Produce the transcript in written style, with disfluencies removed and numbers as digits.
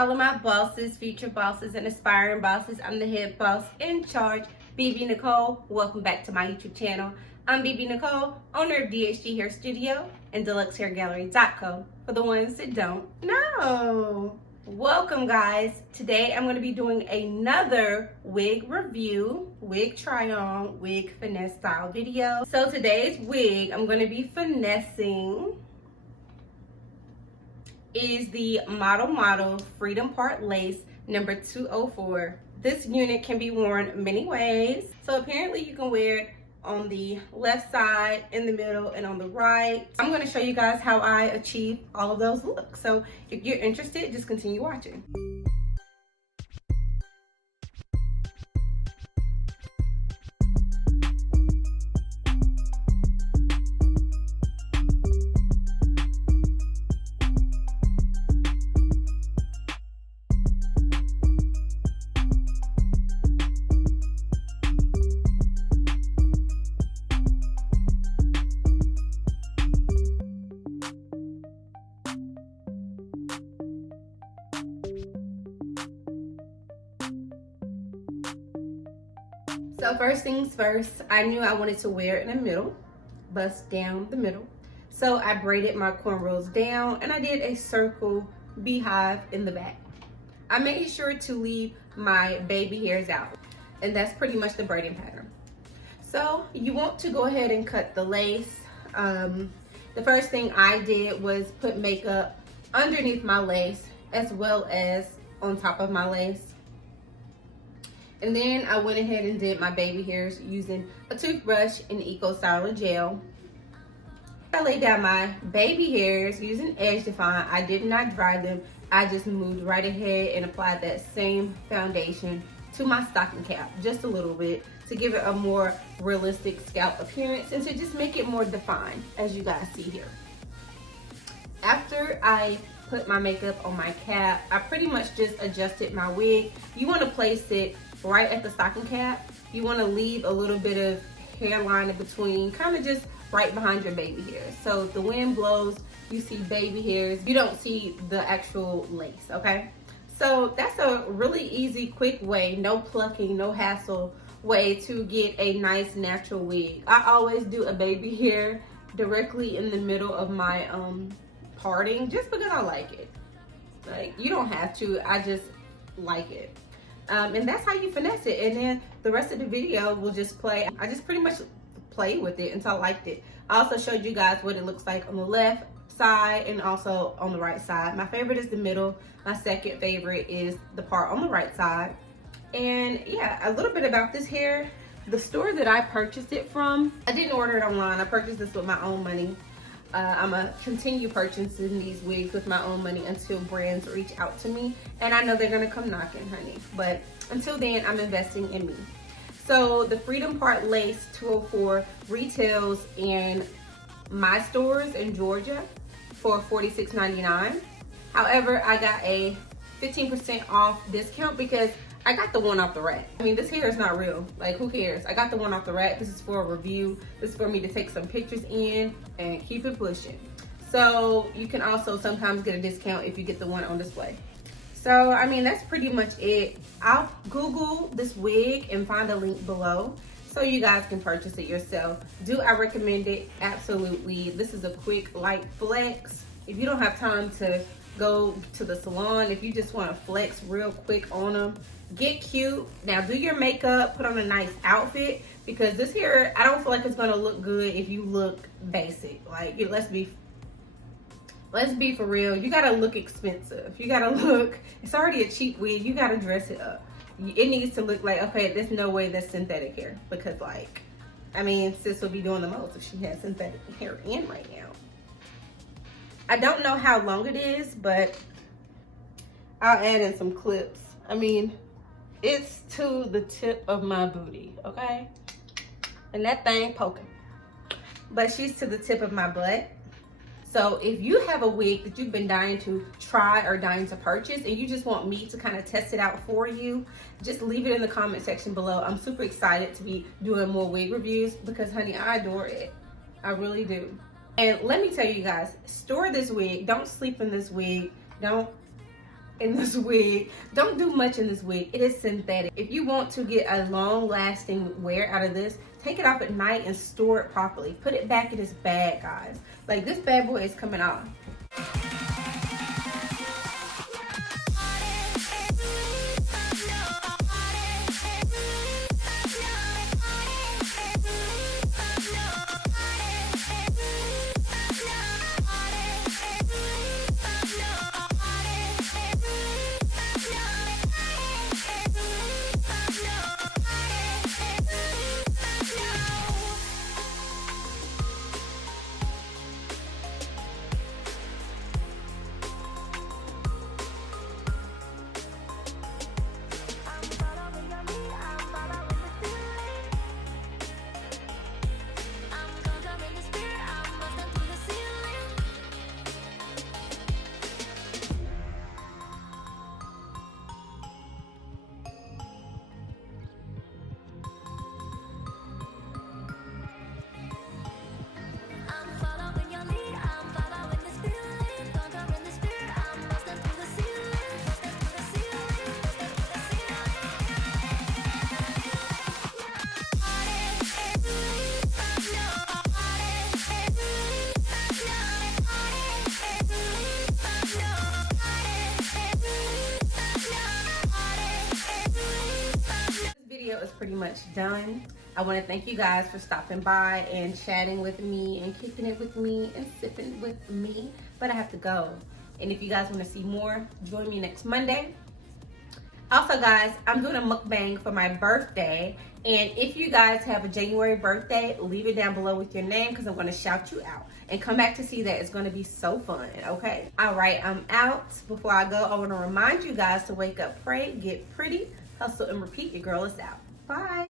all of my bosses, future bosses, and aspiring bosses. I'm the head boss in charge, BB Nicole. Welcome back to my YouTube channel. I'm BB Nicole, owner of DHG Hair Studio and DeluxeHairGallery.co for the ones that don't know. Welcome, guys. Today I'm going to be doing another wig review, wig try on, wig finesse style video. So today's wig I'm going to be finessing is the Model Freedom Part Lace number 204. This unit can be worn many ways. So apparently you can wear it on the left side, in the middle, and on the right. I'm going to show you guys how I achieve all of those looks. So if you're interested, just continue watching. So first things first, I knew I wanted to wear it in the middle, bust down the middle. So I braided my cornrows down and I did a circle beehive in the back. I made sure to leave my baby hairs out, and that's pretty much the braiding pattern. So you want to go ahead and cut the lace. The first thing I did was put makeup underneath my lace as well as on top of my lace. And then I went ahead and did my baby hairs using a toothbrush and Eco Styler gel. I laid down my baby hairs using Edge Define. I did not dry them. I just moved right ahead and applied that same foundation to my stocking cap, just a little bit, to give it a more realistic scalp appearance and to just make it more defined, as you guys see here. After I put my makeup on my cap, I pretty much just adjusted my wig. You want to place it right at the stocking cap. You want to leave a little bit of hairline in between, kind of just right behind your baby hairs. So if the wind blows, you see baby hairs, you don't see the actual lace, okay? So that's a really easy, quick way, no plucking, no hassle way to get a nice natural wig. I always do a baby hair directly in the middle of my parting, just because I like it. Like, you don't have to, I just like it. And that's how you finesse it. And then the rest of the video will just play. I just pretty much play with it until I liked it. I also showed you guys what it looks like on the left side and also on the right side. My favorite is the middle. My second favorite is the part on the right side. And yeah, a little bit about this hair. The store that I purchased it from, I didn't order it online. I purchased this with my own money. I'm gonna continue purchasing these wigs with my own money until brands reach out to me, and I know they're gonna come knocking, honey, but until then I'm investing in me. So the Freedom Part Lace 204 retails in my stores in Georgia for $46.99. However, I got a 15% off discount because I got the one off the rack. I mean, this hair is not real. Like, who cares? I got the one off the rack. This is for a review. This is for me to take some pictures in and keep it pushing. So you can also sometimes get a discount if you get the one on display. So, I mean, that's pretty much it. I'll Google this wig and find a link below so you guys can purchase it yourself. Do I recommend it? Absolutely. This is a quick, light flex. If you don't have time to go to the salon, if you just want to flex real quick on them, get cute. Now do your makeup, put on a nice outfit, because this hair, I don't feel like it's gonna look good if you look basic. Like, let's be for real. You gotta look expensive. You gotta look, it's already a cheap wig, you gotta dress it up. It needs to look like, okay, there's no way that's synthetic hair, because, like, I mean, sis will be doing the most if she has synthetic hair in right now. I don't know how long it is, but I'll add in some clips. I mean, it's to the tip of my booty, okay? And that thing poking. But she's to the tip of my butt. So if you have a wig that you've been dying to try or dying to purchase and you just want me to kind of test it out for you, just leave it in the comment section below. I'm super excited to be doing more wig reviews because, honey, I adore it. I really do. And let me tell you guys, store this wig. Don't sleep in this wig. Don't in this wig. Don't do much in this wig. It is synthetic. If you want to get a long lasting wear out of this, take it off at night and store it properly. Put it back in this bag, guys. Like, this bad boy is coming off. Is pretty much done. I want to thank you guys for stopping by and chatting with me and kicking it with me and sipping with me, but I have to go. And if you guys want to see more, join me next Monday. Also, guys, I'm doing a mukbang for my birthday, and if you guys have a January birthday, leave it down below with your name, because I'm going to shout you out. And come back to see that. It's going to be so fun, okay? All right, I'm out. Before I go, I want to remind you guys to wake up, pray, get pretty, hustle, and repeat. Your girl is out. Bye.